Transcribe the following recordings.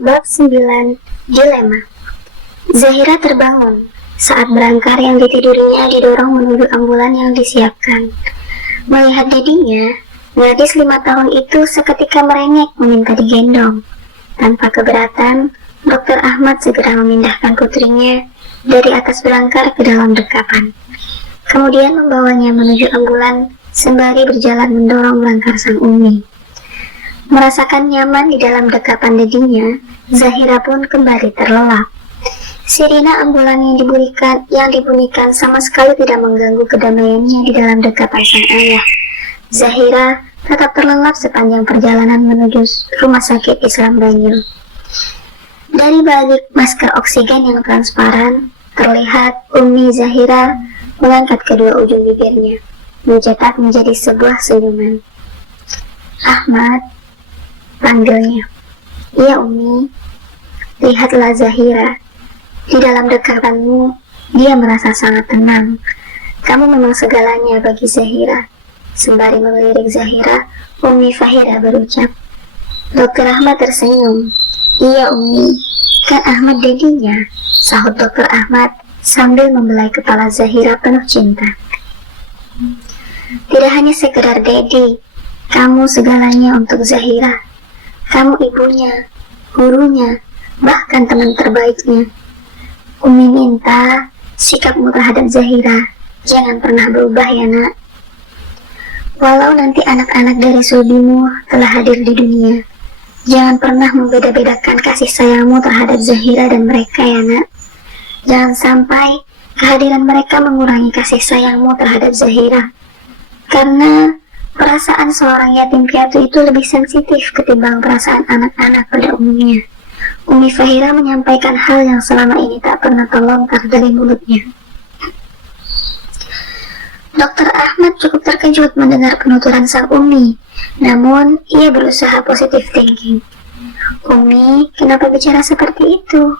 Bab 9. Dilema. Zahira terbangun saat berangkar yang ditidurinya didorong menuju ambulan yang disiapkan. Melihat dedinya, gadis 5 tahun itu seketika merengek meminta digendong. Tanpa keberatan, Dokter Ahmad segera memindahkan putrinya dari atas berangkar ke dalam dekapan. Kemudian membawanya menuju ambulan sembari berjalan mendorong berangkar sang Umi. Merasakan nyaman di dalam dekapan dedinya, Zahira pun kembali terlelap. Sirine ambulan yang dibunyikan sama sekali tidak mengganggu kedamaiannya di dalam dekapan sang ayah. Zahira tetap terlelap sepanjang perjalanan menuju rumah sakit Islam Banyul. Dari balik masker oksigen yang transparan, terlihat Umi Zahira mengangkat kedua ujung bibirnya, mencetak menjadi sebuah senyuman. "Ahmad," panggilnya. "Iya, Umi." "Lihatlah Zahira. Di dalam dekapanmu, dia merasa sangat tenang. Kamu memang segalanya bagi Zahira." Sembari melirik Zahira, Umi Fahira berucap. Dokter Ahmad tersenyum. "Iya, Umi, kan Ahmad dedinya," sahut Dokter Ahmad sambil membelai kepala Zahira penuh cinta. "Tidak hanya sekedar dedi, kamu segalanya untuk Zahira. Kamu ibunya, gurunya, bahkan teman terbaiknya. Umi minta sikapmu terhadap Zahira jangan pernah berubah ya, Nak. Walau nanti anak-anak dari sulbimu telah hadir di dunia, jangan pernah membeda-bedakan kasih sayangmu terhadap Zahira dan mereka ya, Nak. Jangan sampai kehadiran mereka mengurangi kasih sayangmu terhadap Zahira. Karena perasaan seorang yatim piatu itu lebih sensitif ketimbang perasaan anak-anak pada umumnya." Umi Fahira menyampaikan hal yang selama ini tak pernah terlontar dari mulutnya. Dokter Ahmad cukup terkejut mendengar penuturan sang Umi, namun ia berusaha positive thinking. "Umi, kenapa bicara seperti itu?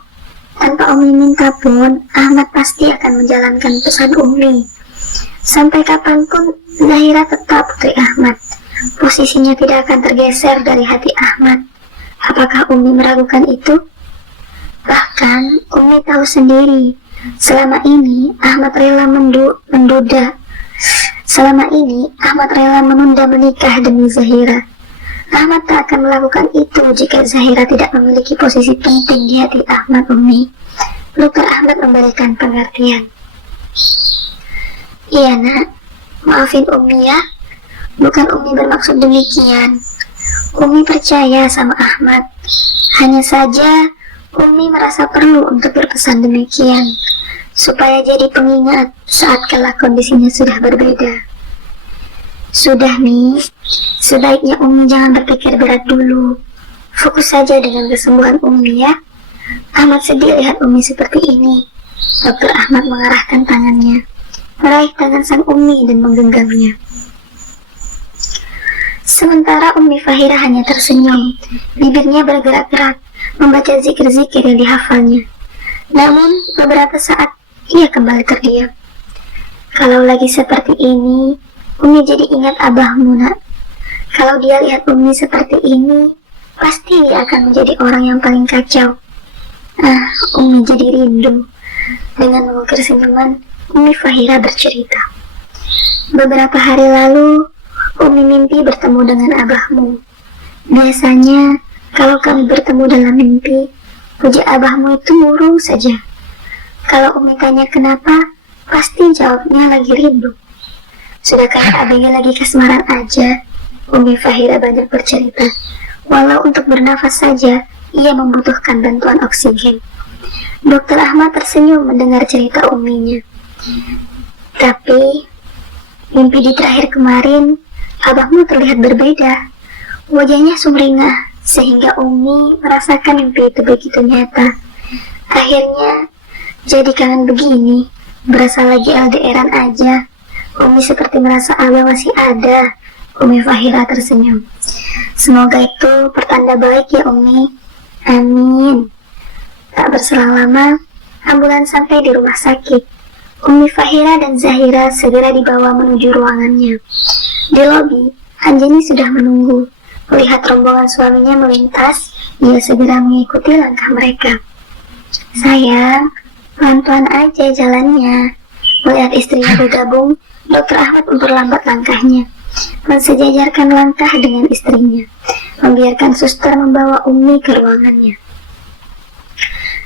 Tanpa Umi minta pun, Ahmad pasti akan menjalankan pesan Umi. Sampai kapanpun, Zahira tetap putri Ahmad. Posisinya tidak akan tergeser dari hati Ahmad. Apakah Umi meragukan itu? Bahkan, Umi tahu sendiri, selama ini Ahmad rela menunda menikah demi Zahira. Ahmad tak akan melakukan itu jika Zahira tidak memiliki posisi penting di hati Ahmad, Umi." Dokter Ahmad memberikan pengertian. "Iya, Nak. Maafin Umi ya. Bukan Umi bermaksud demikian. Umi percaya sama Ahmad. Hanya saja Umi merasa perlu untuk berpesan demikian, supaya jadi pengingat saat kelak kondisinya sudah berbeda. Sudah, Mi. Sebaiknya Umi jangan berpikir berat dulu. Fokus saja dengan kesembuhan Umi ya. Ahmad sedih lihat Umi seperti ini." Dokter Ahmad mengarahkan tangannya, meraih tangan sang Umi dan menggenggamnya. Sementara Umi Fahira hanya tersenyum, bibirnya bergerak-gerak, membaca zikir-zikir yang dihafalnya. Namun, beberapa saat, ia kembali terdiam. "Kalau lagi seperti ini, Umi jadi ingat abahmu, Nak. Kalau dia lihat Umi seperti ini, pasti dia akan menjadi orang yang paling kacau." Umi jadi rindu. Dengan mengukir senyuman, Umi Fahira bercerita. "Beberapa hari lalu, Umi mimpi bertemu dengan abahmu. Biasanya, kalau kami bertemu dalam mimpi, wajah abahmu itu murung saja. Kalau Umi tanya kenapa, pasti jawabnya lagi rindu. Sudahkah abangnya lagi kasmaran aja?" Umi Fahira banyak bercerita. Walau untuk bernafas saja, ia membutuhkan bantuan oksigen. Dokter Ahmad tersenyum mendengar cerita Uminya. "Tapi, mimpi di terakhir kemarin, abahmu terlihat berbeda. Wajahnya sumringah, sehingga Umi merasakan mimpi itu begitu nyata. Akhirnya, jadi kangen begini, berasa lagi LDR-an aja. Umi seperti merasa abah masih ada." Umi Fahira tersenyum. "Semoga itu pertanda baik ya, Umi." "Amin." Tak berselang lama, ambulan sampai di rumah sakit. Umi Fahira dan Zahira segera dibawa menuju ruangannya. Di lobi, Anjani sudah menunggu. Melihat rombongan suaminya melintas, Ia segera mengikuti langkah mereka. Sayang, pelan-pelan aja jalannya. Melihat istrinya bergabung, Dr. Ahmad memperlambat langkahnya, mensejajarkan langkah dengan istrinya, membiarkan suster membawa Umi ke ruangannya.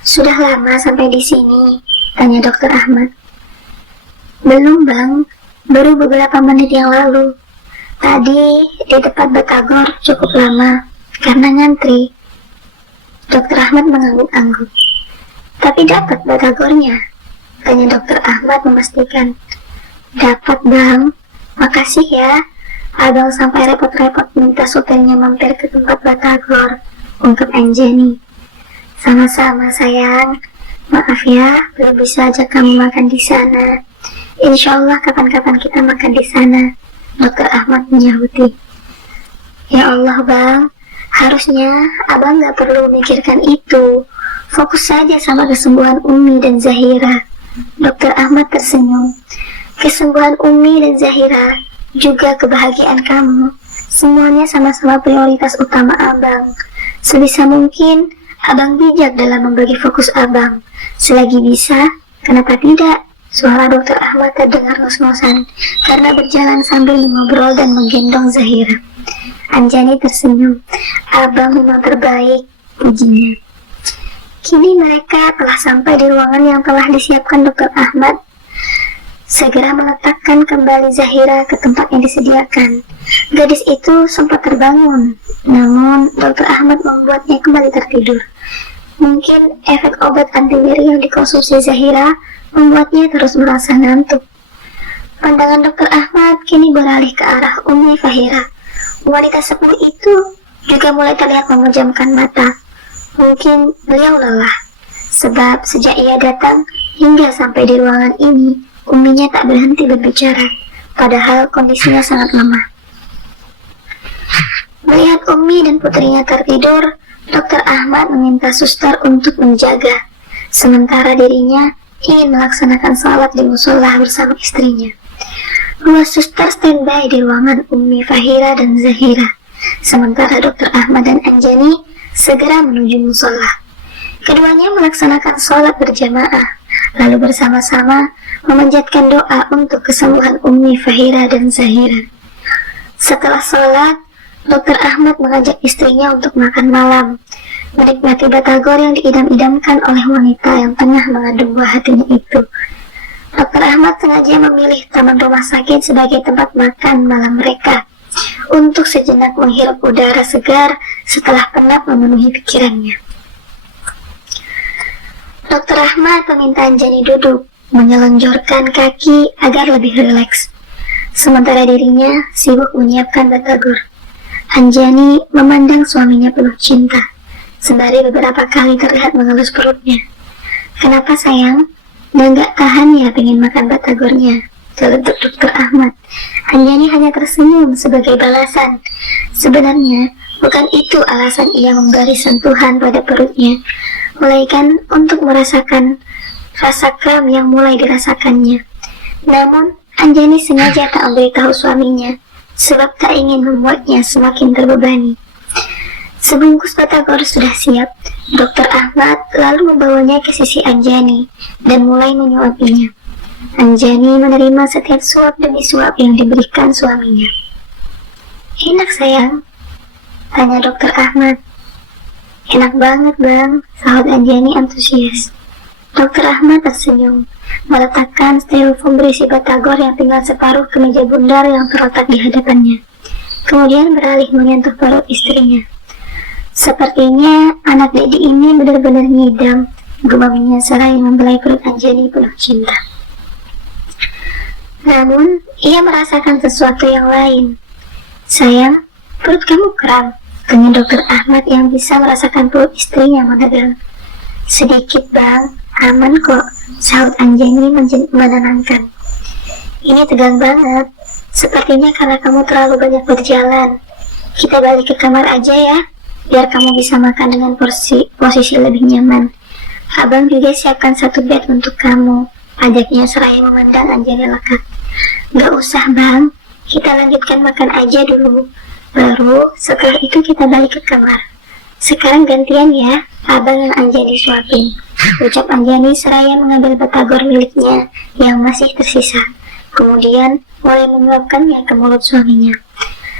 Sudah lama sampai di sini? Tanya Dr. Ahmad. Belum bang, baru beberapa menit yang lalu. Tadi di depan Batagor cukup lama, karena ngantri. Dr. Ahmad mengangguk-angguk. Tapi dapat Batagornya? Tanya Dr. Ahmad memastikan. Dapat bang, makasih ya. Abang sampai repot-repot minta supirnya mampir ke tempat Batagor, ungkap Anjani. Sama-sama sayang, maaf ya belum bisa ajak kamu makan di sana. Insya Allah kapan-kapan kita makan di sana, Dr. Ahmad menyahuti. Ya Allah bang, harusnya abang gak perlu memikirkan itu. Fokus saja sama kesembuhan Umi dan Zahira. Dr. Ahmad tersenyum. Kesembuhan Umi dan Zahira, juga kebahagiaan kamu, semuanya sama-sama prioritas utama abang. Sebisa mungkin, abang bijak dalam membagi fokus abang. Selagi bisa, kenapa tidak? Suara Dr. Ahmad terdengar ngos-ngosan karena berjalan sambil mengobrol dan menggendong Zahira. Anjani tersenyum. Abang memang terbaik, pujinya. Kini mereka telah sampai di ruangan yang telah disiapkan Dr. Ahmad. Segera meletakkan kembali Zahira ke tempat yang disediakan. Gadis itu sempat terbangun, namun Dr. Ahmad membuatnya kembali tertidur. Mungkin efek obat antinyeri yang dikonsumsi Zahira membuatnya terus merasa ngantuk. Pandangan Dr. Ahmad kini beralih ke arah Umi Fahira. Wanita sepuh itu juga mulai terlihat memejamkan mata. Mungkin beliau lelah, sebab sejak ia datang hingga sampai di ruangan ini, Uminya tak berhenti berbicara, padahal kondisinya sangat lemah. Melihat Umi dan putrinya tertidur, Dr. Ahmad meminta suster untuk menjaga, sementara dirinya ingin melaksanakan salat di musola bersama istrinya. Dua suster standby di ruangan Umi Fahira dan Zahira, sementara Dr. Ahmad dan Anjani segera menuju musola. Keduanya melaksanakan sholat berjamaah, lalu bersama-sama memanjatkan doa untuk kesembuhan Umi Fahira dan Zahira. Setelah sholat, Dr. Ahmad mengajak istrinya untuk makan malam, menikmati batagor yang diidam-idamkan oleh wanita yang tengah mengandung buah hatinya itu. Dr. Ahmad sengaja memilih taman rumah sakit sebagai tempat makan malam mereka, untuk sejenak menghirup udara segar setelah penat memenuhi pikirannya. Dr. Ahmad meminta Anjani duduk, menyelonjorkan kaki agar lebih rileks. Sementara dirinya sibuk menyiapkan batagor. Anjani memandang suaminya penuh cinta, sembari beberapa kali terlihat mengelus perutnya. Kenapa sayang? Dan gak tahan ya pengen makan batagornya? Celetuk Dr. Ahmad. Anjani hanya tersenyum sebagai balasan. Sebenarnya, bukan itu alasan ia memberi sentuhan pada perutnya, melainkan untuk merasakan rasa kram yang mulai dirasakannya. Namun, Anjani sengaja tak memberitahu suaminya, sebab tak ingin membuatnya semakin terbebani. Sebungkus batagor sudah siap, Dr. Ahmad lalu membawanya ke sisi Anjani dan mulai menyuapinya. Anjani menerima setiap suap demi suap yang diberikan suaminya. Enak sayang? Tanya Dr. Ahmad. Enak banget bang, sahut Anjani antusias. Dr. Ahmad tersenyum, meletakkan styrofoam berisi batagor yang tinggal separuh ke meja bundar yang terletak di hadapannya. Kemudian beralih menyentuh perut istrinya. Sepertinya anak Dedi ini benar-benar ngidam, gumamnya seraya membelai perut Anjani penuh cinta. Namun, ia merasakan sesuatu yang lain. Sayang, perut kamu kram, tanya Dr. Ahmad yang bisa merasakan perut istrinya menegang. Sedikit bang, aman kok, sahut Anjani menenangkan. Ini tegang banget, sepertinya karena kamu terlalu banyak berjalan. Kita balik ke kamar aja ya, biar kamu bisa makan dengan posisi lebih nyaman. Abang juga siapkan satu bed untuk kamu, ajaknya seraya memandang Anjani lekat. Gak usah bang, kita lanjutkan makan aja dulu, baru setelah itu kita balik ke kamar. Sekarang gantian ya, abang yang Anjani suapin, ucap Anjani seraya mengambil batagor miliknya yang masih tersisa. Kemudian mulai menyuapkannya ke mulut suaminya.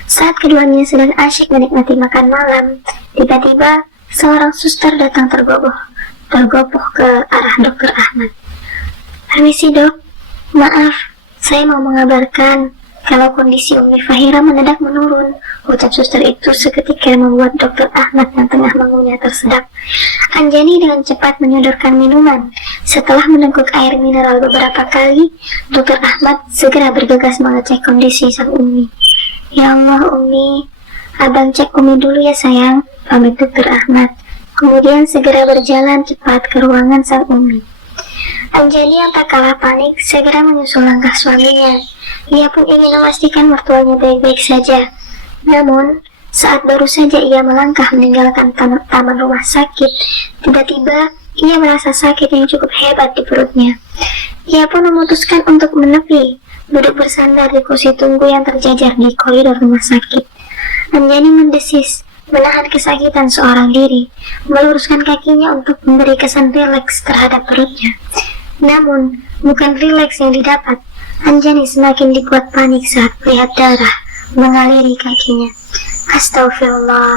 Saat keduanya sedang asyik menikmati makan malam, tiba-tiba seorang suster datang tergopoh ke arah Dokter Ahmad. "Permisi dok, maaf, saya mau mengabarkan kalau kondisi Umi Fahira mendadak menurun," ucap suster itu seketika membuat Dokter Ahmad yang tengah mengunyah tersedak. Anjani dengan cepat menyodorkan minuman. Setelah meneguk air mineral beberapa kali, Dokter Ahmad segera bergegas mengecek kondisi sang Umi. "Ya Allah Umi, abang cek Umi dulu ya sayang," pamit Dokter Ahmad. Kemudian segera berjalan cepat ke ruangan sang Umi. Anjani yang tak kalah panik segera menyusul langkah suaminya. Ia pun ingin memastikan mertuanya baik-baik saja. Namun, saat baru saja ia melangkah meninggalkan taman rumah sakit, tiba-tiba ia merasa sakit yang cukup hebat di perutnya. Ia pun memutuskan untuk menepi, duduk bersandar di kursi tunggu yang terjajar di koridor rumah sakit. Anjani mendesis, menahan kesakitan seorang diri, meluruskan kakinya untuk memberi kesan rileks terhadap perutnya. Namun, bukan rileks yang didapat. Anjani semakin dibuat panik saat melihat darah mengaliri kakinya. Astagfirullah.